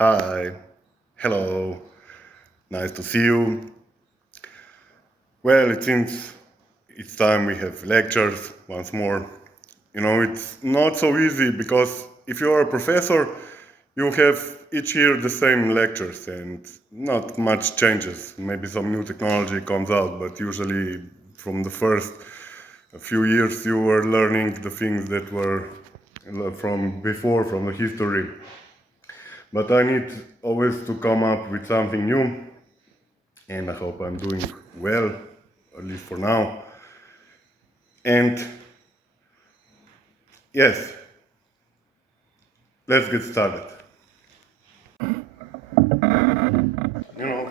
Hi, hello, nice to see you. Well, it seems it's time we have lectures once more. It's not so easy because if you're a professor, you have each year the same lectures and not much changes. Maybe some new technology comes out, but usually from the first few years you were learning the things that were from before, from the history. But I need always to come up with something new, and I hope I'm doing well, at least for now. And yes, let's get started. You know,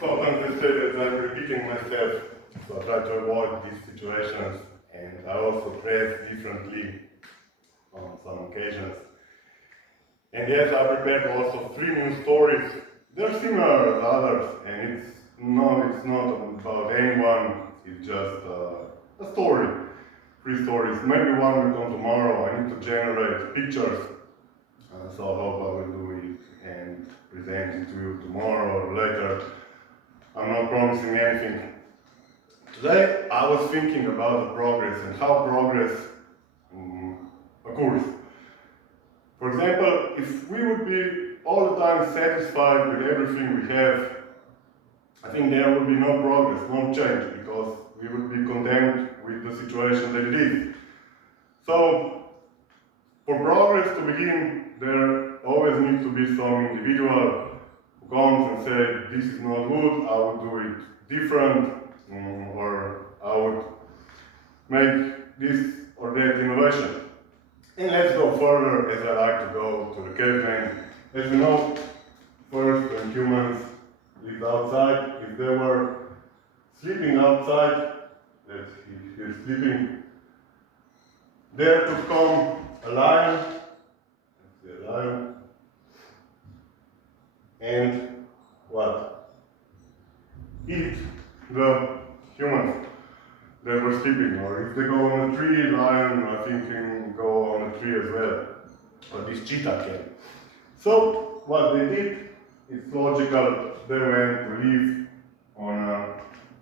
sometimes they say that I'm repeating myself, so I try to avoid these situations, and I also dress differently on some occasions. And yes, I prepared also 3 new stories. They're similar as others, and it's not about anyone. It's just a story, 3 stories. Maybe one will come tomorrow. I need to generate pictures, so I hope I will do it and present it to you tomorrow or later. I'm not promising anything. Today I was thinking about the progress and how progress occurs. For example, if we would be all the time satisfied with everything we have, I think there would be no progress, no change, because we would be content with the situation that it is. So, for progress to begin, there always needs to be some individual who comes and says, this is not good, I would do it different, or I would make this or that innovation. And let's go further, as I like to go to the caveman. As you know, first when humans lived outside, if they were sleeping outside, that if you're sleeping, there could come a lion, and what? Eat the humans that were sleeping. Or if they go on a tree, lion, I think can go on a tree as well. Or this cheetah can. So what they did, it's logical, they went to live on a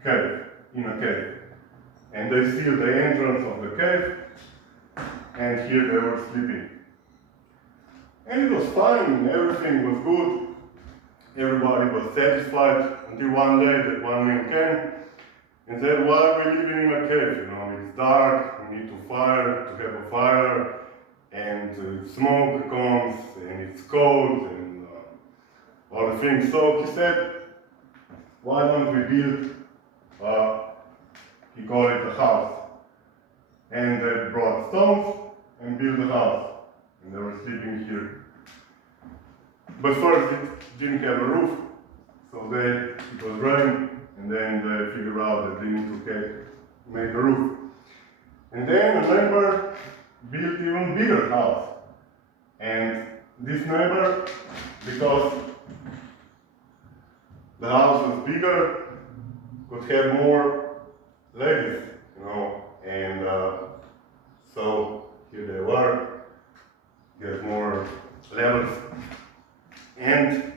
cave, in a cave. And they sealed the entrance of the cave, and here they were sleeping. And it was fine, everything was good, everybody was satisfied, until one day that one man came and said, why are we living in a cave? It's dark, we need to have a fire, and smoke comes, and it's cold, and all the things. So he said, why don't we build, he called it a house. And they brought stones and built a house. And they were sleeping here. But first it didn't have a roof. So it was rain, and then they figured out that they need to make a roof. And then a neighbor built even bigger house. And this neighbor, because the house was bigger, could have more ladies, and so here they were, get more levels. And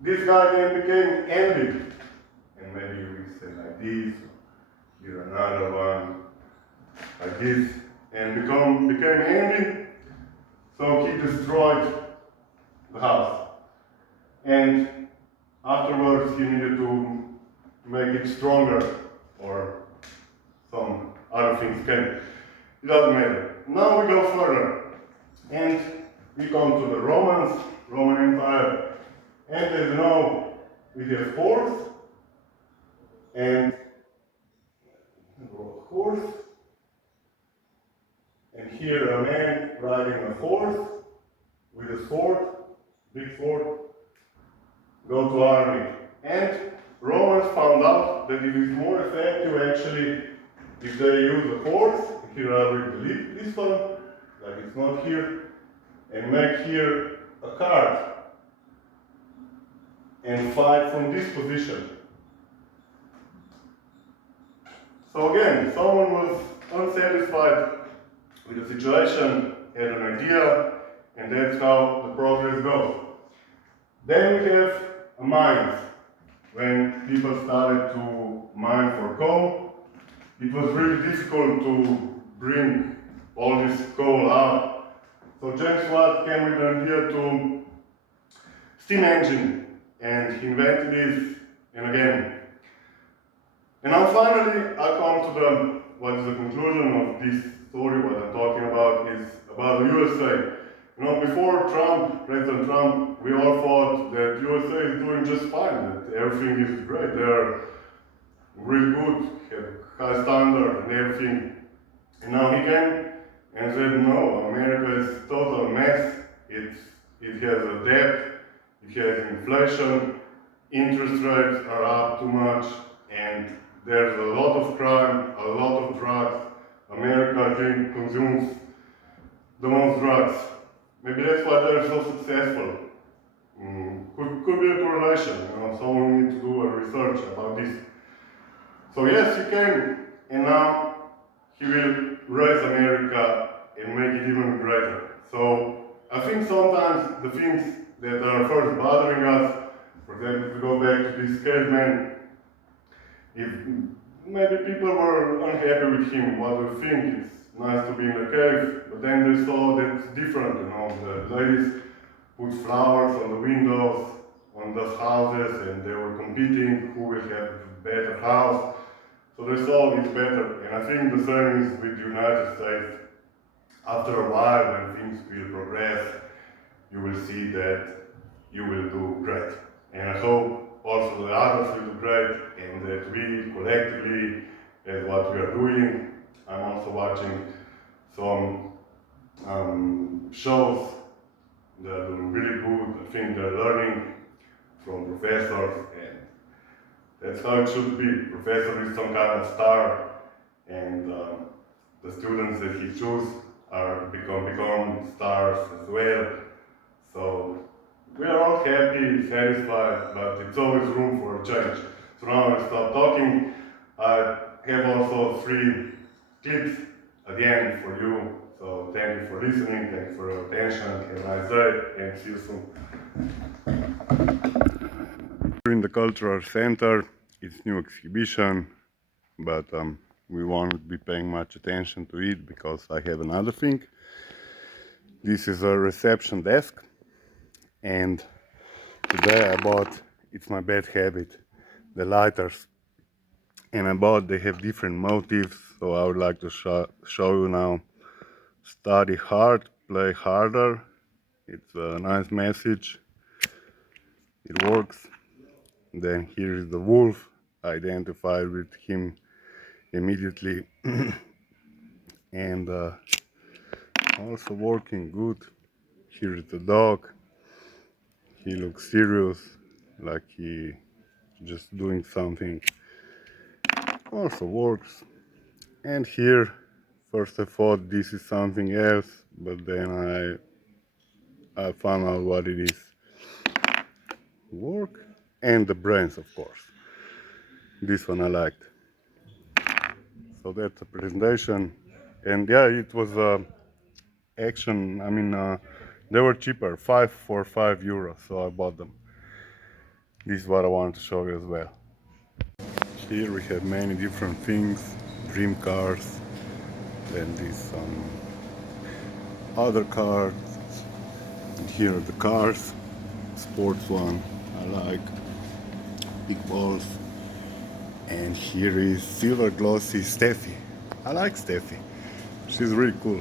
this guy then became envied. And maybe we say like this, here another one, like this, and became envied. So he destroyed the house. And afterwards he needed to make it stronger, or some other things came. It doesn't matter. Now we go further, and we come to the Roman Empire, and as you know, we have and horse, and here a man riding a horse with a sword, big sword, go to army. And Romans found out that it is more effective actually if they use a horse. Here I will delete this one, like it's not here, and make here a card and fight from this position. So again, someone was unsatisfied with the situation, had an idea, and that's how the progress goes. Then we have mines. When people started to mine for coal, it was really difficult to bring all this coal out. So James Watt came with an idea to steam engine and he invented this and again. And now finally I come to what is the conclusion of this story, what I'm talking about is about the USA. You know, before Trump, President Trump, we all thought that USA is doing just fine, that everything is great, they're really good, have high standard and everything. And now he came and said, no, America is total mess. It has a debt, it has inflation, interest rates are up too much, and there's a lot of crime, a lot of drugs. America, I think, consumes the most drugs. Maybe that's why they're so successful. Could be a correlation, you know, someone needs to do a research about this. So yes, he came, and now he will raise America and make it even greater. So I think sometimes the things that are first bothering us, for example, if we go back to this caveman, if maybe people were unhappy with him, what do you think? It's nice to be in a cave, but then they saw that it's different, you know, the ladies put flowers on the windows, on those houses, and they were competing who will have a better house. So they saw it's better, and I think the same is with the United States. After a while, when things will progress, you will see that you will do great. And I hope also the others will do great, and that we collectively, as what we are doing, I'm also watching some shows that are doing really good. I think they're learning from professors, and that's how it should be. Professor is some kind of star, and the students that he chooses are become stars as well. So we are all happy, satisfied, but it's always room for a change. So now I stop talking. I have also 3 clips at the end for you. So thank you for listening, thank you for your attention, have a nice day, and see you soon. We're in the Cultural Center, it's new exhibition, but we won't be paying much attention to it because I have another thing. This is a reception desk, and today I bought, it's my bad habit, the lighters. And I bought, they have different motifs, so I would like to show you now. Study hard, play harder. It's a nice message. It works. Then here is the wolf. I identified with him immediately. And also working good. Here is the dog. He looks serious, like he just doing something. Also works. And here, first I thought this is something else, but then I found out what it is. Work and the brains, of course. This one I liked. So that's a presentation, and yeah, it was action. I mean, they were cheaper, 5 for €5, so I bought them. This is what I wanted to show you as well. Here we have many different things, dream cars, then these other cars. And here are the cars, sports one I like, big balls. And here is silver glossy Steffi. I like Steffi, she's really cool.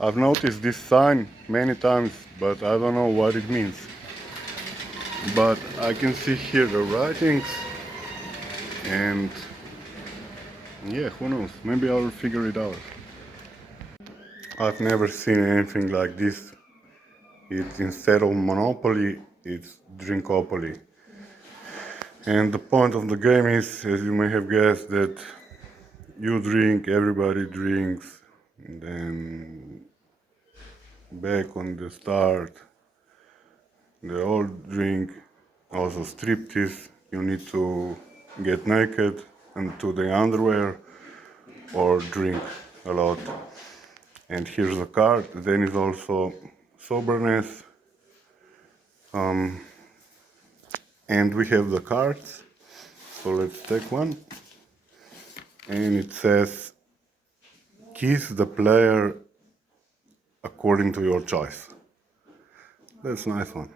I've noticed this sign many times, but I don't know what it means. But I can see here the writings, and yeah, who knows, maybe I'll figure it out. I've never seen anything like this. It's instead of Monopoly, it's Drinkopoly. And the point of the game is, as you may have guessed, that you drink, everybody drinks, and then back on the start, they all drink. Also striptease, you need to get naked into the underwear or drink a lot. And here's the card. Then is also soberness, And we have the cards. So let's take one. And it says, kiss the player according to your choice. That's a nice one.